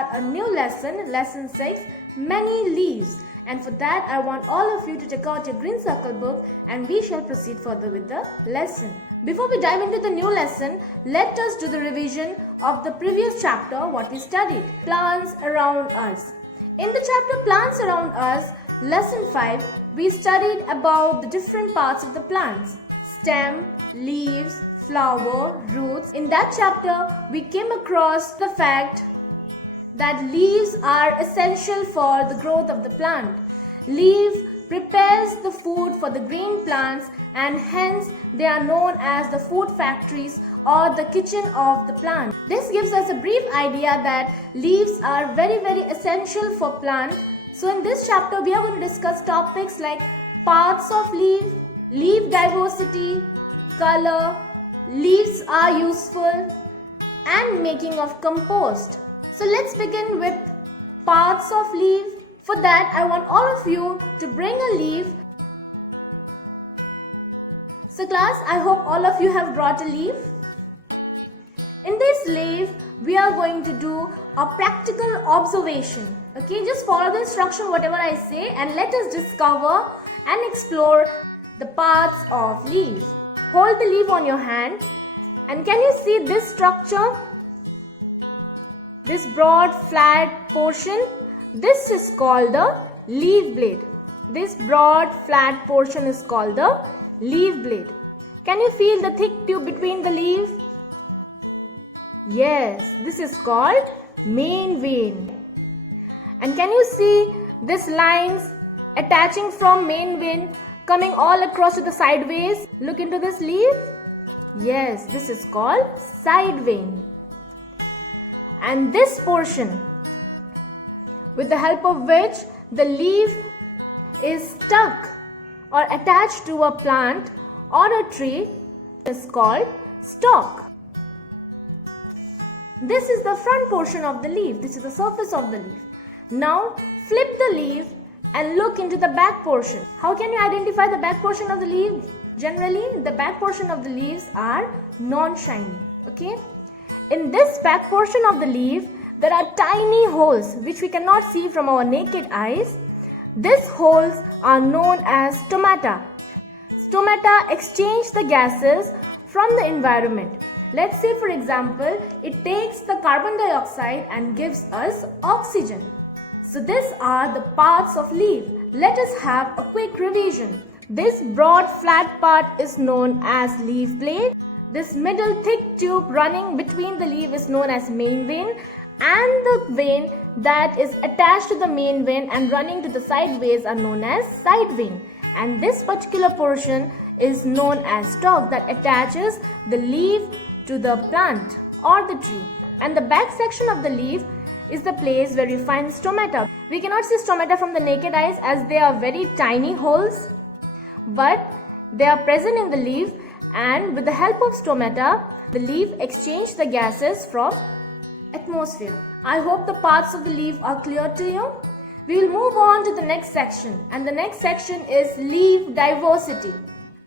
start a new lesson, lesson 6, many leaves. And for that, I want all of you to take out your green circle book and we shall proceed further with the lesson. Before we dive into the new lesson, let us do the revision of the previous chapter, what we studied, plants around us. In the chapter Plants Around Us, lesson 5, we studied about the different parts of the plants, stem, leaves, flower, roots. In that chapter, we came across the fact that leaves are essential for the growth of the plant. Leaf prepares the food for the green plants and hence they are known as the food factories or the kitchen of the plant. This gives us a brief idea that leaves are very essential for plant. So in this chapter we are going to discuss topics like parts of leaf, leaf diversity, color, leaves are useful and making of compost. So let's begin with parts of leaf. For that, I want all of you to bring a leaf. So class, I hope all of you have brought a leaf. In this leaf, we are going to do a practical observation. Okay, just follow the instruction whatever I say and let us discover and explore the parts of leaf. Hold the leaf on your hand and can you see this structure? This broad flat portion, this is called the leaf blade. This broad flat portion is called the leaf blade. Can you feel the thick tube between the leaf? Yes, this is called main vein. And can you see these lines attaching from main vein coming all across to the sideways? Look into this leaf. Yes, this is called side vein. And this portion, with the help of which the leaf is stuck or attached to a plant or a tree, is called stalk. This is the front portion of the leaf. This is the surface of the leaf. Now flip the leaf and look into the back portion. How can you identify the back portion of the leaf? Generally, the back portion of the leaves are non-shiny. Okay. In this back portion of the leaf, there are tiny holes which we cannot see from our naked eyes. These holes are known as stomata. Stomata exchange the gases from the environment. Let's say for example, it takes the carbon dioxide and gives us oxygen. So these are the parts of leaf. Let us have a quick revision. This broad flat part is known as leaf blade. This middle thick tube running between the leaf is known as main vein, and the vein that is attached to the main vein and running to the sideways are known as side vein. And this particular portion is known as stalk that attaches the leaf to the plant or the tree. And the back section of the leaf is the place where you find stomata. We cannot see stomata from the naked eyes as they are very tiny holes, but they are present in the leaf. And with the help of stomata, the leaf exchange the gases from atmosphere. I hope the parts of the leaf are clear to you. We will move on to the next section, and the next section is leaf diversity.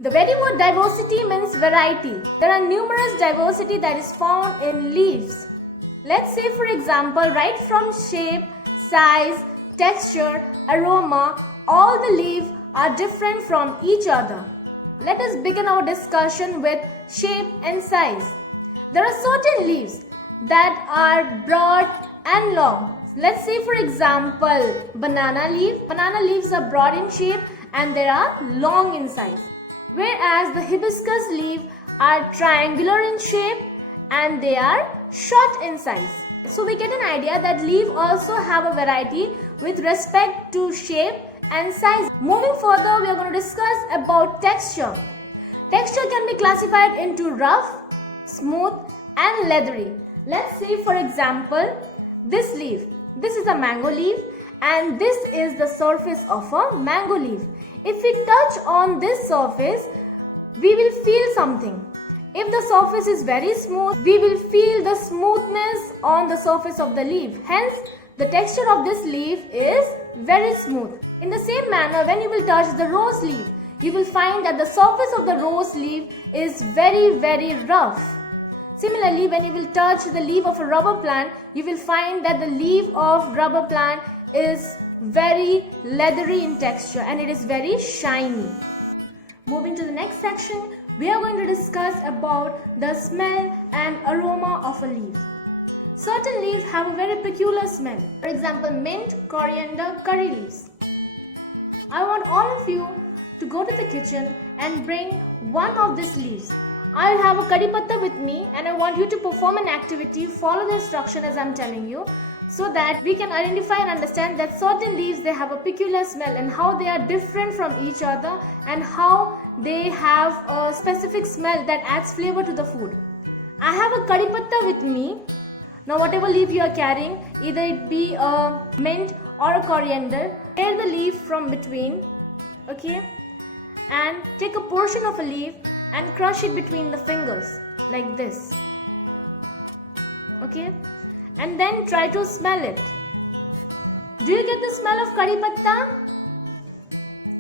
The very word diversity means variety. There are numerous diversity that is found in leaves. Let's say for example, right from shape, size, texture, aroma, all the leaves are different from each other. Let us begin our discussion with shape and size. There are certain leaves that are broad and long. Let's say for example, banana leaf. Banana leaves are broad in shape and they are long in size. Whereas the hibiscus leaf are triangular in shape and they are short in size. So we get an idea that leaves also have a variety with respect to shape and size. Moving further, we are going to discuss about texture. Texture can be classified into rough, smooth and leathery. Let's say for example, this leaf. This is a mango leaf and this is the surface of a mango leaf. If we touch on this surface, we will feel something. If the surface is very smooth, we will feel the smoothness on the surface of the leaf. Hence, the texture of this leaf is very smooth. In the same manner, when you will touch the rose leaf, you will find that the surface of the rose leaf is very rough. Similarly, when you will touch the leaf of a rubber plant, you will find that the leaf of rubber plant is very leathery in texture and it is very shiny. Moving to the next section, we are going to discuss about the smell and aroma of a leaf. Certain leaves have a very peculiar smell. For example, mint, coriander, curry leaves. I want all of you to go to the kitchen and bring one of these leaves. I will have a curry patta with me and I want you to perform an activity, follow the instruction as I am telling you, so that we can identify and understand that certain leaves, they have a peculiar smell and how they are different from each other and how they have a specific smell that adds flavor to the food. I have a curry patta with me. Now whatever leaf you are carrying, either it be a mint or a coriander, tear the leaf from between, okay, and take a portion of a leaf and crush it between the fingers like this, okay, and then try to smell it. Do you get the smell of curry patta?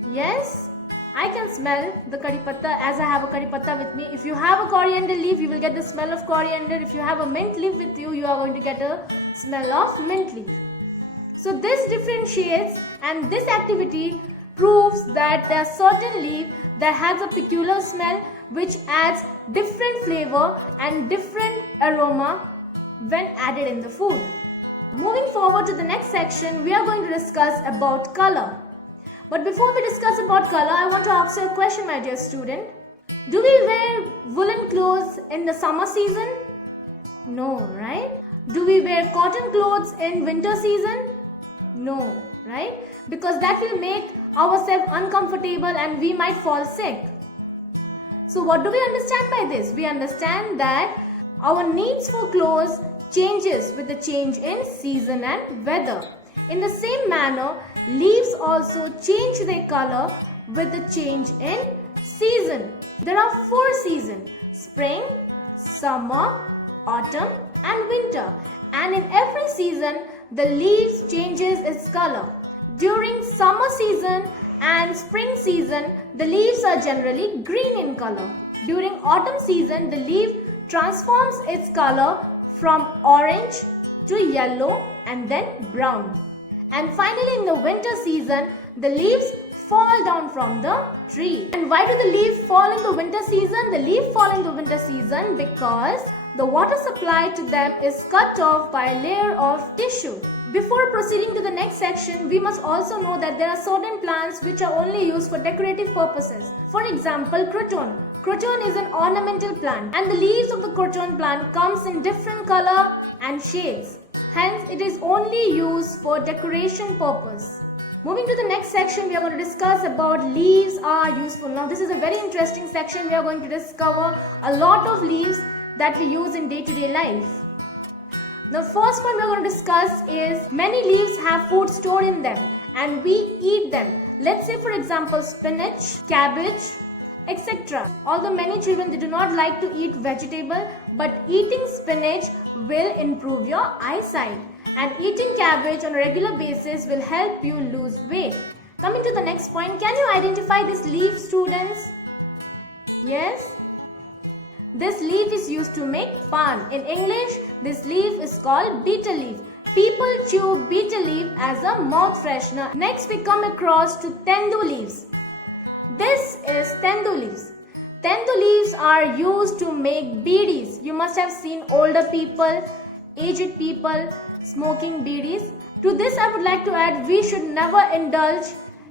Yes, I can smell the curry patta as I have a curry patta with me. If you have a coriander leaf, you will get the smell of coriander. If you have a mint leaf with you, you are going to get a smell of mint leaf. So this differentiates, and this activity proves that there are certain leaves that has a peculiar smell which adds different flavor and different aroma when added in the food. Moving forward to the next section, we are going to discuss about color. But before we discuss about color, I want to ask you a question, my dear student. Do we wear woolen clothes in the summer season? No, right? Do we wear cotton clothes in winter season? No, right? Because that will make ourselves uncomfortable and we might fall sick. So what do we understand by this? We understand that our needs for clothes changes with the change in season and weather. In the same manner, leaves also change their color with the change in season. There are 4 seasons: spring, summer, autumn and winter. And in every season, the leaves changes its color. During summer season and spring season, the leaves are generally green in color. During autumn season, the leaf transforms its color from orange to yellow and then brown. And finally, in the winter season, the leaves fall down from the tree. And why do the leaves fall in the winter season? The leaves fall in the winter season because the water supply to them is cut off by a layer of tissue. Before proceeding to the next section, we must also know that there are certain plants which are only used for decorative purposes. For example, croton. Croton is an ornamental plant and the leaves of the croton plant comes in different color and shades. Hence, it is only used for decoration purpose. Moving to the next section, we are going to discuss about leaves are useful. Now, this is a very interesting section. We are going to discover a lot of leaves that we use in day-to-day life. The first point we are going to discuss is many leaves have food stored in them and we eat them. Let's say, for example, spinach, cabbage, etc. Although many children, they do not like to eat vegetable, but eating spinach will improve your eyesight, and eating cabbage on a regular basis will help you lose weight. Coming to the next point, can you identify this leaf, students? Yes? This leaf is used to make pan. In English, this leaf is called betel leaf. People chew betel leaf as a mouth freshener. Next, we come across to tendu leaves. This is tendu leaves. Tendu leaves are used to make beedis. You must have seen older people, aged people smoking beedis. To this, I would like to add, we should never indulge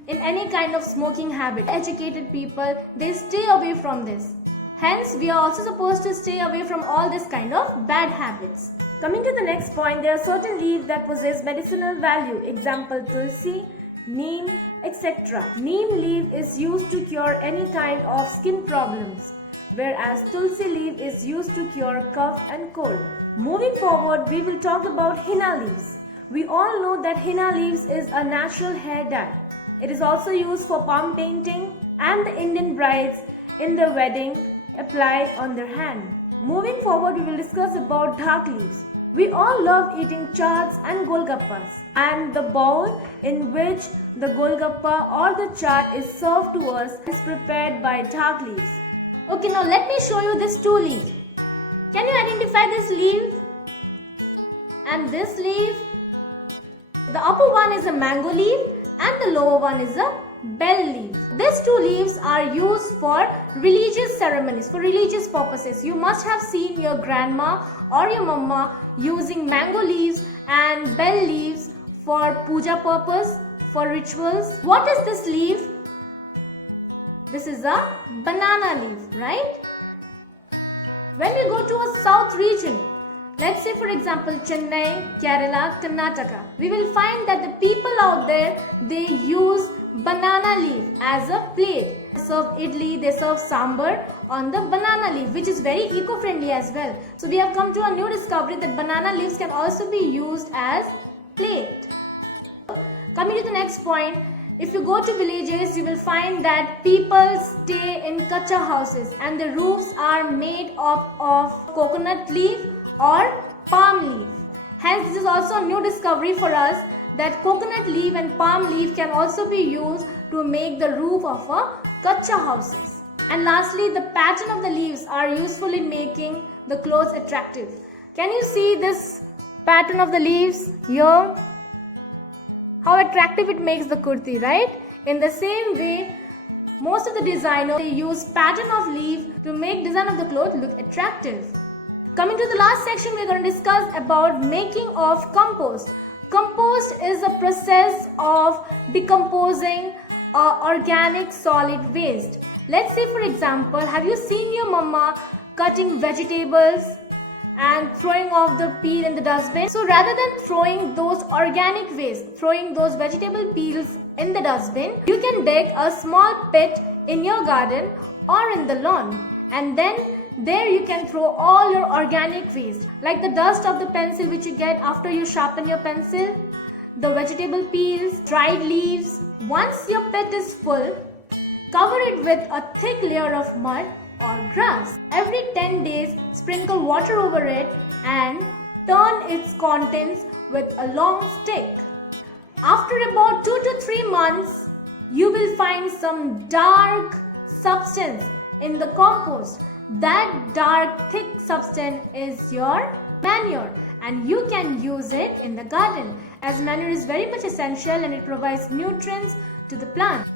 in any kind of smoking habit. Educated people, they stay away from this. Hence, we are also supposed to stay away from all this kind of bad habits. Coming to the next point, there are certain leaves that possess medicinal value. Example, tulsi, neem, etc. Neem leaf is used to cure any kind of skin problems, whereas tulsi leaf is used to cure cough and cold. Moving forward, we will talk about henna leaves. We all know that henna leaves is a natural hair dye. It is also used for palm painting, and the Indian brides in their wedding apply on their hand. Moving forward, we will discuss about dhak leaves. We all love eating chaats and golgappas, and the bowl in which the golgappa or the chaat is served to us is prepared by dhak leaves. Okay, now let me show you this two leaves. Can you identify this leaf and this leaf? The upper one is a mango leaf and the lower one is a bell leaf. These two leaves are used for religious ceremonies, for religious purposes. You must have seen your grandma or your mama using mango leaves and bell leaves for puja purpose, for rituals. What is this leaf? This is a banana leaf, right? When we go to a south region, let's say for example Chennai, Kerala, Karnataka, we will find that the people out there, they use banana leaf as a plate. They serve idli, they serve sambar on the banana leaf, which is very eco-friendly as well. So we have come to a new discovery that banana leaves can also be used as plate. Coming to the next point, if you go to villages, you will find that people stay in kacha houses and the roofs are made up of coconut leaf or palm leaf. Hence, this is also a new discovery for us that coconut leaf and palm leaf can also be used to make the roof of a kacha houses. And lastly, the pattern of the leaves are useful in making the clothes attractive. Can you see this pattern of the leaves here? How attractive it makes the kurti, right? In the same way, most of the designers, they use pattern of leaf to make design of the cloth look attractive. Coming to the last section, we are going to discuss about making of compost. Compost is a process of decomposing organic solid waste. Let's say for example, have you seen your mama cutting vegetables and throwing off the peel in the dustbin? So rather than throwing those organic waste, throwing those vegetable peels in the dustbin, you can dig a small pit in your garden or in the lawn, and then there you can throw all your organic waste, like the dust of the pencil which you get after you sharpen your pencil, the vegetable peels, dried leaves. Once your pit is full, cover it with a thick layer of mud or grass. Every 10 days, sprinkle water over it and turn its contents with a long stick. After about 2 to 3 months, you will find some dark substance in the compost. That dark, thick substance is your manure, and you can use it in the garden, as manure is very much essential and it provides nutrients to the plant.